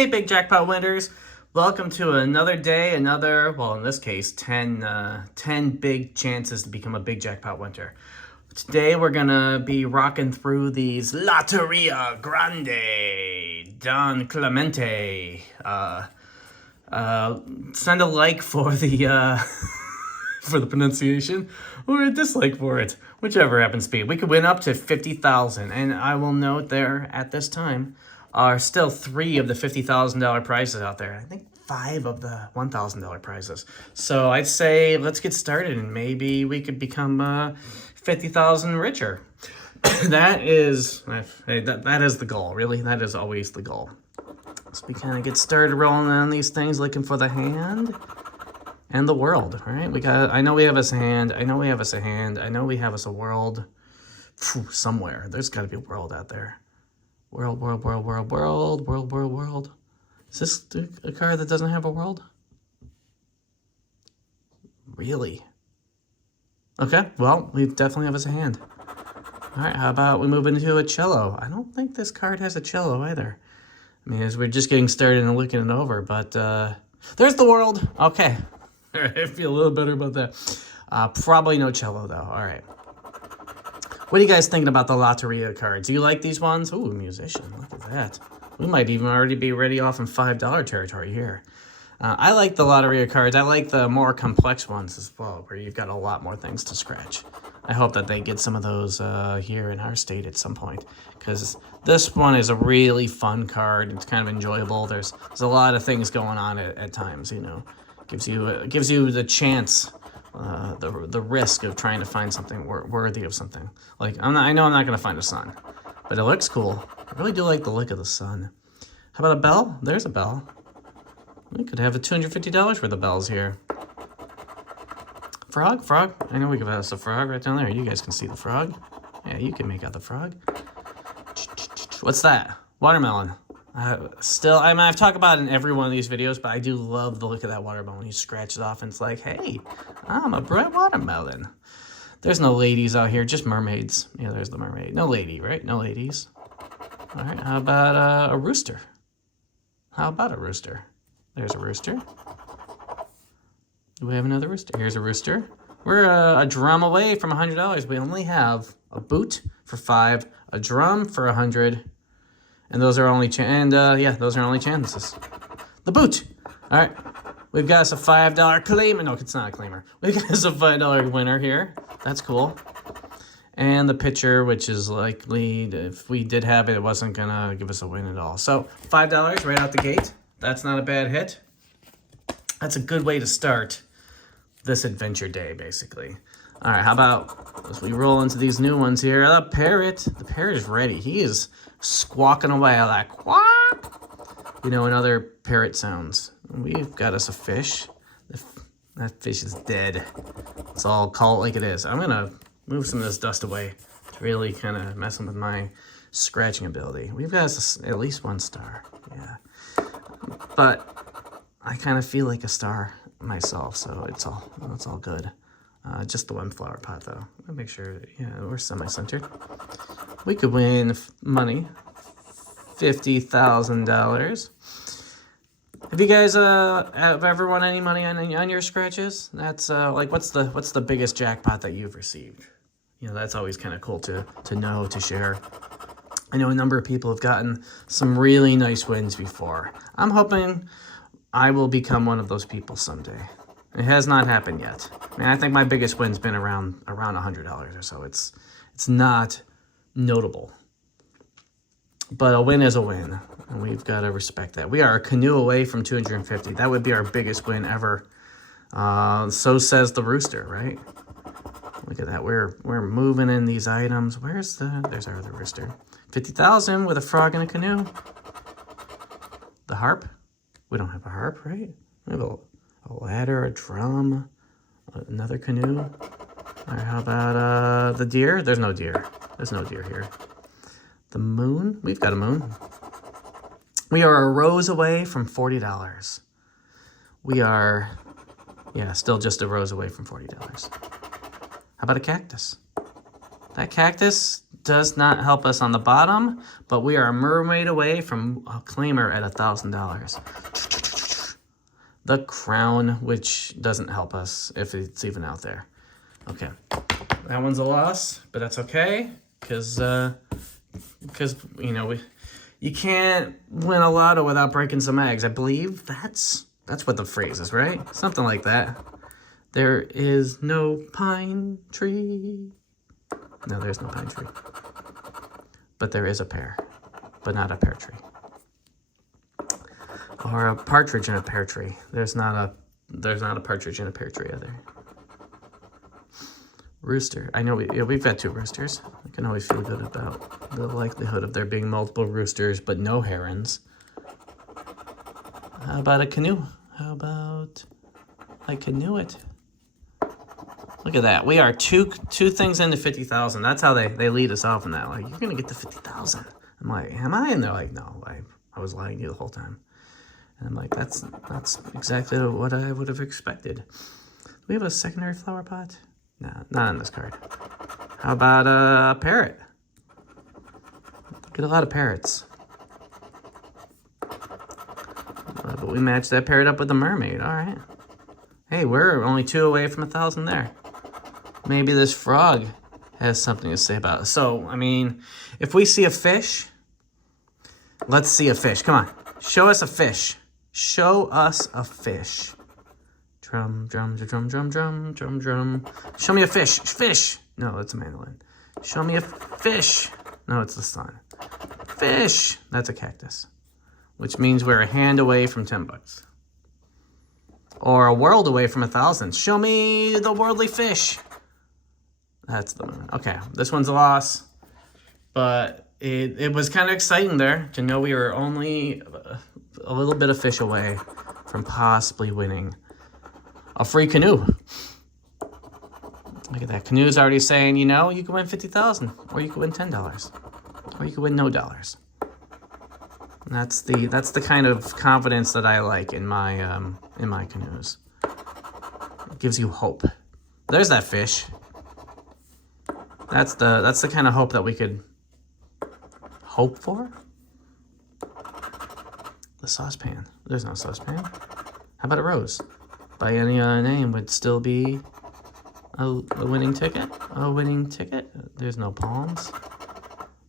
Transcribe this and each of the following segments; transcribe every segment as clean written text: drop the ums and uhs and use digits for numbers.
Hey, big jackpot winners. Welcome to another day, well, in this case, 10 big chances to become a big jackpot winner. Today, we're going to be rocking through these Loteria Grande, Don Clemente. Send a like for the, for the pronunciation, or a dislike for it, whichever happens to be. We could win up to 50,000, and I will note there at this time are still 3 of the $50,000 prizes out there. I think 5 of the $1,000 prizes. So I'd say let's get started, and maybe we could become 50,000 richer. That is the goal. Really, that is always the goal. So we kind of get started rolling on these things, looking for the hand and the world. All right, I know we have us a hand. I know we have us a hand. I know we have us a world. Somewhere there's got to be a world out there. World. Is this a card that doesn't have a world? Really? Okay, well, we definitely have us a hand. All right, how about we move into a cello? I don't think this card has a cello either. I mean, as we're just getting started and looking it over, but there's the world. Okay, I feel a little better about that. Probably no cello, though. All right. What are you guys thinking about the Loteria cards? Do you like these ones? Ooh, musician, look at that. We might even already be ready off in $5 territory here. I like the Loteria cards. I like the more complex ones as well, where you've got a lot more things to scratch. I hope that they get some of those here in our state at some point, because this one is a really fun card. It's kind of enjoyable. There's a lot of things going on at times, you know. Gives you the chance, the risk of trying to find something worthy of something. Like I know I'm not gonna find a sun, but it looks cool. I really do like the look of the sun. How about a bell? There's a bell. We could have a $250 worth of bells here. Frog. I know we could have a frog right down there. You guys can see the frog. Yeah, you can make out the frog. What's that? Watermelon. I've talked about it in every one of these videos, but I do love the look of that watermelon. You scratch it off and it's like, hey, I'm a bright watermelon. There's no ladies out here, just mermaids. Yeah, there's the mermaid. No lady, right? No ladies. All right, how about a rooster? How about a rooster? There's a rooster. Do we have another rooster? Here's a rooster. We're a drum away from $100. We only have a boot for 5, a drum for 100, and those are only those are only chances. The boot. All right, we've got us a $5 claim. No, it's not a claimer. We've got us a $5 winner here. That's cool. And the pitcher, which is likely, if we did have it, it wasn't gonna give us a win at all. So $5 right out the gate. That's not a bad hit. That's a good way to start this adventure day, basically. All right, how about as we roll into these new ones here? The parrot. The parrot is ready. He is squawking away like quack. You know, and other parrot sounds. We've got us a fish. That fish is dead. Let's all call it like it is. I'm gonna move some of this dust away. It's really kind of messing with my scratching ability. We've got us at least 1 star. Yeah. But I kind of feel like a star myself, so it's all good. Just the 1 flower pot, though. I'll make sure, yeah, we're semi-centered. We could win money, $50,000. Have you guys have ever won any money on your scratches? That's like what's the biggest jackpot that you've received? You know, that's always kind of cool to know, to share. I know a number of people have gotten some really nice wins before. I'm hoping I will become one of those people someday. It has not happened yet. I mean, I think my biggest win's been around $100 or so. It's not notable. But a win is a win, and we've got to respect that. We are a canoe away from 250. That would be our biggest win ever. So says the rooster, right? Look at that. We're moving in these items. There's our other rooster. 50,000 with a frog in a canoe. The harp? We don't have a harp, right? We have a ladder, a drum, another canoe. All right, how about the deer? There's no deer. There's no deer here. The moon? We've got a moon. We are a rose away from $40. We are, yeah, still just a rose away from $40. How about a cactus? That cactus does not help us on the bottom, but we are a mermaid away from a claimer at $1,000. The crown, which doesn't help us if it's even out there. Okay, that one's a loss, but that's okay, because you know, you can't win a lotto without breaking some eggs. I believe that's what the phrase is, right? Something like that. There is no pine tree. No, there's no pine tree. But there is a pear, but not a pear tree. Or a partridge in a pear tree. There's not a partridge in a pear tree either. Rooster. I know we've got 2 roosters. I can always feel good about the likelihood of there being multiple roosters, but no herons. How about a canoe? How about I canoe it? Look at that. We are two things into 50,000. That's how they lead us off in that. Like, you're going to get to 50,000. I'm like, am I? And they're like, no, I was lying to you the whole time. And I'm like, that's exactly what I would have expected. Do we have a secondary flower pot? No, not on this card. How about a parrot? Get a lot of parrots. But we matched that parrot up with the mermaid. All right. Hey, we're only 2 away from 1,000 there. Maybe this frog has something to say about it. So, I mean, if we see a fish, let's see a fish. Come on. Show us a fish. Show us a fish. Drum, drum, drum, drum, drum, drum, drum. Show me a fish. Fish. No, it's a mandolin. Show me a fish. No, it's the sun. Fish. That's a cactus. Which means we're a hand away from 10 bucks. Or a world away from 1,000. Show me the worldly fish. That's the moon. Okay, this one's a loss. But it was kind of exciting there to know we were only a little bit of fish away from possibly winning a free canoe. Look at that. Canoe's already saying, you know, you can win 50,000, or you could win $10, or you could win no dollars. And that's the kind of confidence that I like in my canoes. It gives you hope. There's that fish. That's the kind of hope that we could hope for. The saucepan. There's no saucepan. How about a rose? By any other name would still be a winning ticket. A winning ticket. There's no palms.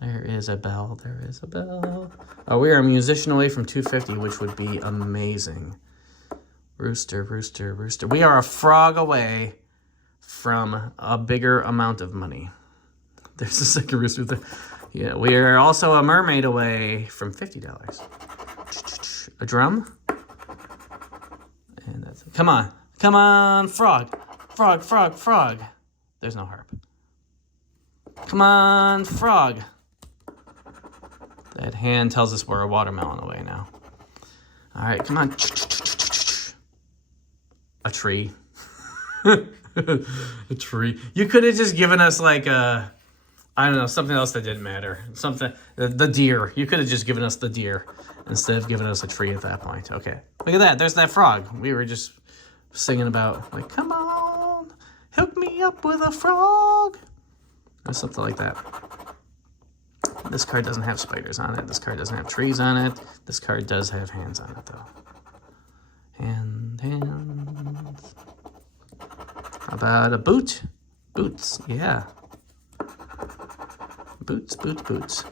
There is a bell. There is a bell. Oh, we are a musician away from 250, which would be amazing. Rooster, rooster, rooster. We are a frog away from a bigger amount of money. There's a second rooster there. Yeah, we are also a mermaid away from $50. A drum. And that's it. Come on. Come on, frog. Frog, frog, frog. There's no harp. Come on, frog. That hand tells us we're a watermelon away now. All right, come on. A tree. A tree. You could have just given us like a, I don't know, something else that didn't matter. Something, the deer. You could have just given us the deer instead of giving us a tree at that point. Okay. Look at that. There's that frog. We were just singing about, like, come on, hook me up with a frog. Or something like that. This card doesn't have spiders on it. This card doesn't have trees on it. This card does have hands on it, though. Hands. How about a boot? Boots, yeah. Boots, boots, boots.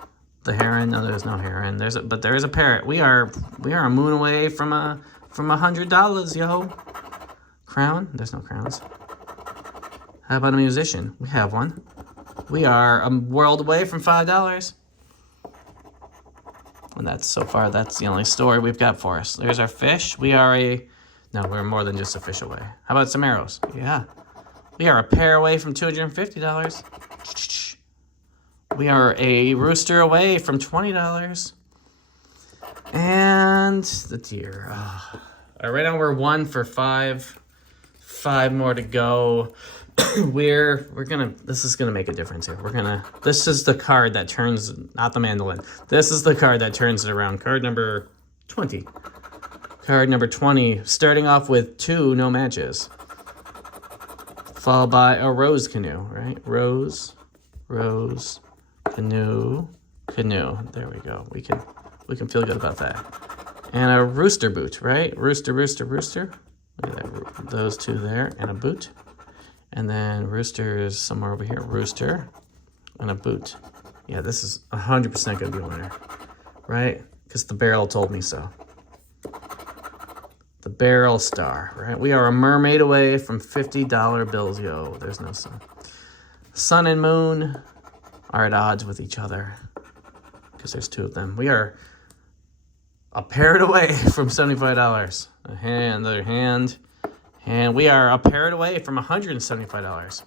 The heron? No, there's no heron. But there is a parrot. We are a moon away from $100, yo. Crown? There's no crowns. How about a musician? We have one. We are a world away from $5. And that's the only story we've got for us. There's our fish. We're more than just a fish away. How about some arrows? Yeah. We are a pair away from $250. We are a rooster away from $20. And the deer. All right, right now we're 1 for 5. 5 more to go. This is gonna make a difference here. This is the card that turns, not the mandolin. This is the card that turns it around. Card number 20. Card number 20, starting off with 2 no matches. Followed by a rose canoe, right? Rose. rose, canoe, canoe. There we go. We can feel good about that. And a rooster boot, right? Rooster, rooster, rooster. Look at that. Those two there, and a boot. And then rooster is somewhere over here. Rooster and a boot. Yeah, this is 100% going to be a winner, right? Because the barrel told me so. The barrel star, right? We are a mermaid away from $50 bills. Yo, there's no sun. Sun and moon are at odds with each other because there's two of them. We are a parrot away from $75. A hand, another hand. And we are a parrot away from $175.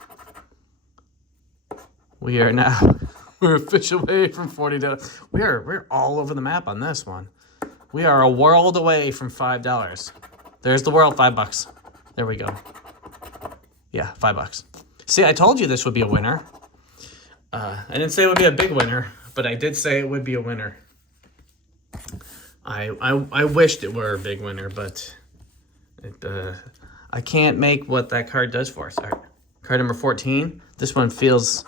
We are now, we're a fish away from $40. We're all over the map on this one. We are a world away from $5. There's the world, $5. There we go. Yeah, $5. See, I told you this would be a winner. I didn't say it would be a big winner, but I did say it would be a winner. I wished it were a big winner, but I can't make what that card does for us. All right. Card number 14. This one feels...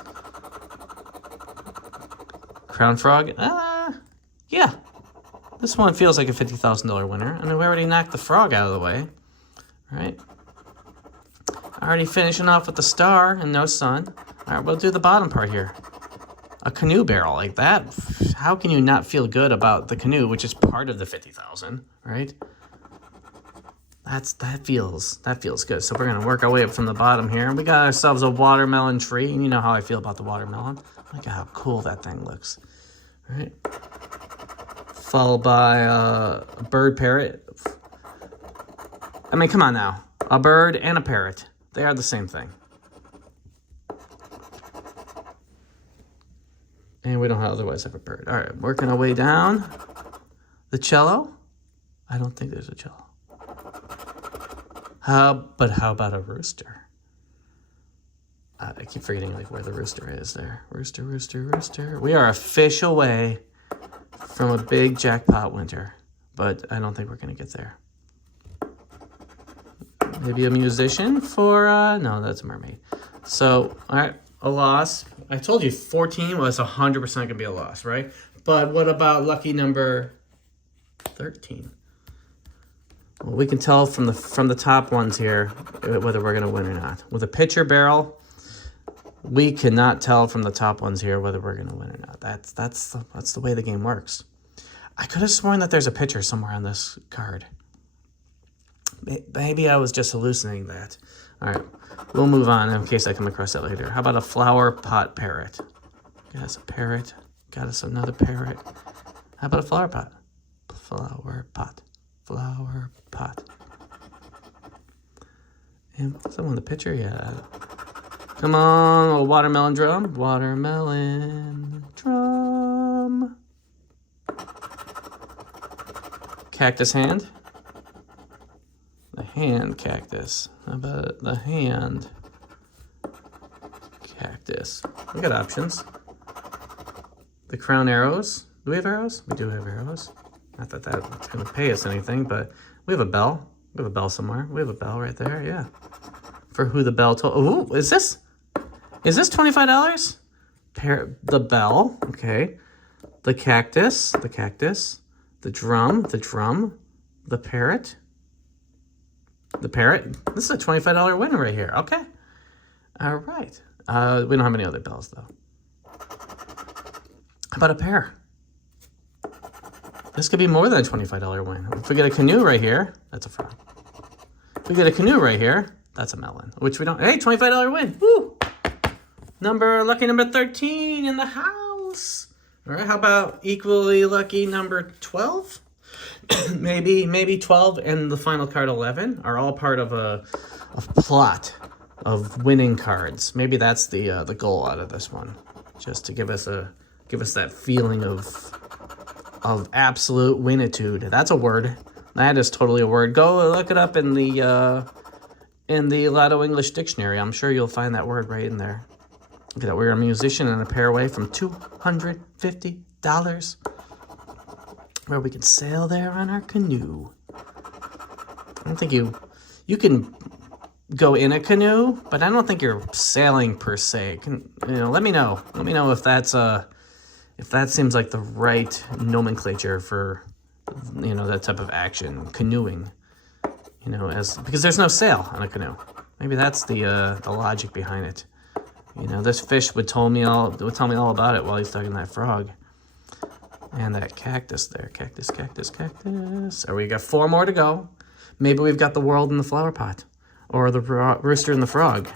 Crown Frog? Yeah. This one feels like a $50,000 winner. I mean, we already knocked the frog out of the way. All right. Already finishing off with the star and no sun. All right, we'll do the bottom part here. A canoe barrel like that. How can you not feel good about the canoe, which is part of the 50,000, right? That feels good. So we're gonna work our way up from the bottom here. We got ourselves a watermelon tree, and you know how I feel about the watermelon. Look at how cool that thing looks. All right. Followed by a bird parrot. I mean, come on now. A bird and a parrot. They are the same thing. And we don't otherwise have a bird. All right, working our way down. The cello. I don't think there's a cello. But how about a rooster? I keep forgetting like where the rooster is there. Rooster, rooster, rooster. We are a fish away from a big jackpot winter, but I don't think we're gonna get there. Maybe a musician for, no, that's a mermaid. So, all right, a loss. I told you 14 was 100% gonna be a loss, right? But what about lucky number 13? Well, we can tell from the top ones here whether we're gonna win or not. With a pitcher barrel, we cannot tell from the top ones here whether we're gonna win or not. That's the way the game works. I could have sworn that there's a pitcher somewhere on this card. Maybe I was just hallucinating that. All right, we'll move on in case I come across that later. How about a flower pot parrot? Got us a parrot. Got us another parrot. How about a flower pot? Flower pot. Flower pot. And someone the pitcher, yeah. Come on, a watermelon drum. Watermelon drum. Cactus hand. The hand cactus. How about the hand cactus? We got options. The crown arrows. Do we have arrows? We do have arrows. Not that that's going to pay us anything, but we have a bell. We have a bell somewhere. We have a bell right there, yeah. For who the bell told. Oh, is this $25? The bell, okay. The cactus, the drum, the parrot. The parrot. This is a $25 winner right here. Okay. All right. We don't have any other bells, though. How about a pair? This could be more than a $25 win. If we get a canoe right here, that's a frog. If we get a canoe right here, that's a melon, which we don't. Hey, $25 win. Woo! Lucky number 13 in the house. All right. How about equally lucky number 12? maybe 12 and the final card 11 are all part of a plot of winning cards. Maybe that's the goal out of this one, just to give us that feeling of absolute winitude. That's a word. That is totally a word. Go look it up in the Lotto English Dictionary. I'm sure you'll find that word right in there. Look at that. We're a musician and a pair away from $250. Where we can sail there on our canoe. I don't think you can go in a canoe, but I don't think you're sailing per se. Let me know. Let me know if that's if that seems like the right nomenclature for that type of action, canoeing. Because there's no sail on a canoe. Maybe that's the logic behind it. This fish would tell me all about it while he's talking to that frog. And that cactus there. Cactus, cactus, cactus. Oh, we got 4 more to go. Maybe we've got the world in the flower pot. Or the rooster and the frog.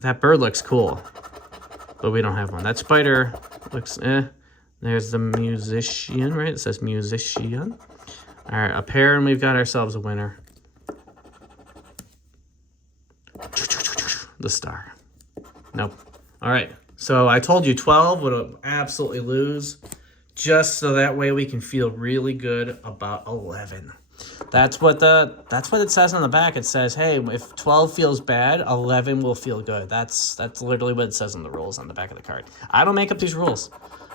That bird looks cool. But we don't have one. That spider looks There's the musician, right? It says musician. All right, a pair, and we've got ourselves a winner. The star. Nope. All right. So I told you 12 would absolutely lose, just so that way we can feel really good about 11. That's what it says on the back. It says, hey, if 12 feels bad, 11 will feel good. That's literally what it says in the rules on the back of the card. I don't make up these rules.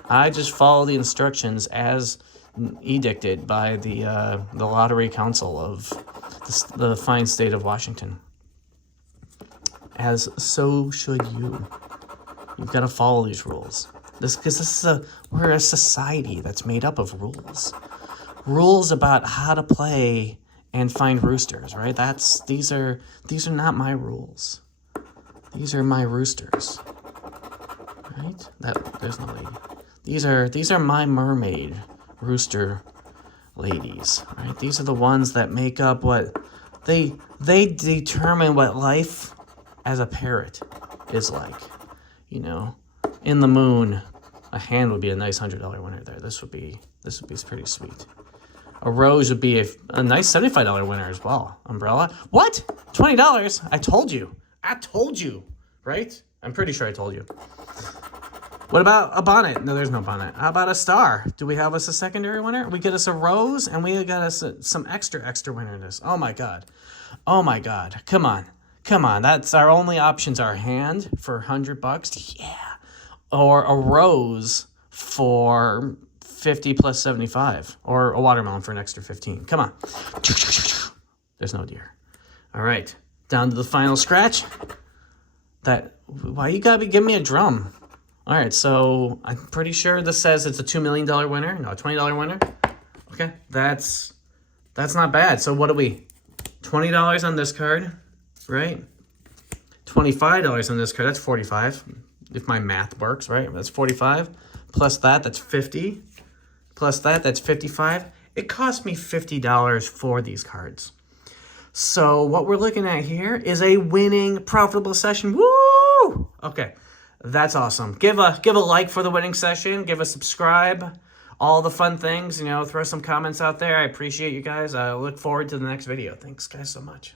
I just follow the instructions as edicted by the Lottery Council of the fine state of Washington. As so should you. You've got to follow these rules. We're a society that's made up of rules. Rules about how to play and find roosters, right? These are not my rules. These are my roosters. Right? There's no lady. These are my mermaid rooster ladies, right? These are the ones that make up what they determine what life as a parrot is like. In the moon, a hand would be a nice $100 winner there. This would be pretty sweet. A rose would be a nice $75 winner as well. Umbrella. What? $20? I told you. Right? I'm pretty sure I told you. What about a bonnet? No, there's no bonnet. How about a star? Do we have us a secondary winner? We get us a rose, and we got us some extra winners. Oh my god. Come on. That's our only options. Our hand for $100. Yeah. Or a rose for 50 plus 75. Or a watermelon for an extra 15. Come on. There's no deer. All right. Down to the final scratch. Why you gotta be giving me a drum? All right, so I'm pretty sure this says it's a $2 million winner. No, a $20 winner. Okay, that's not bad. So what do we? $20 on this card, right? $25 on this card. That's 45, if my math works, right? That's 45. Plus that's 50. Plus that's 55. It cost me $50 for these cards. So what we're looking at here is a winning, profitable session. Woo! Okay. That's awesome. Give a like for the winning session. Give a subscribe. All the fun things. Throw some comments out there. I appreciate you guys. I look forward to the next video. Thanks, guys, so much.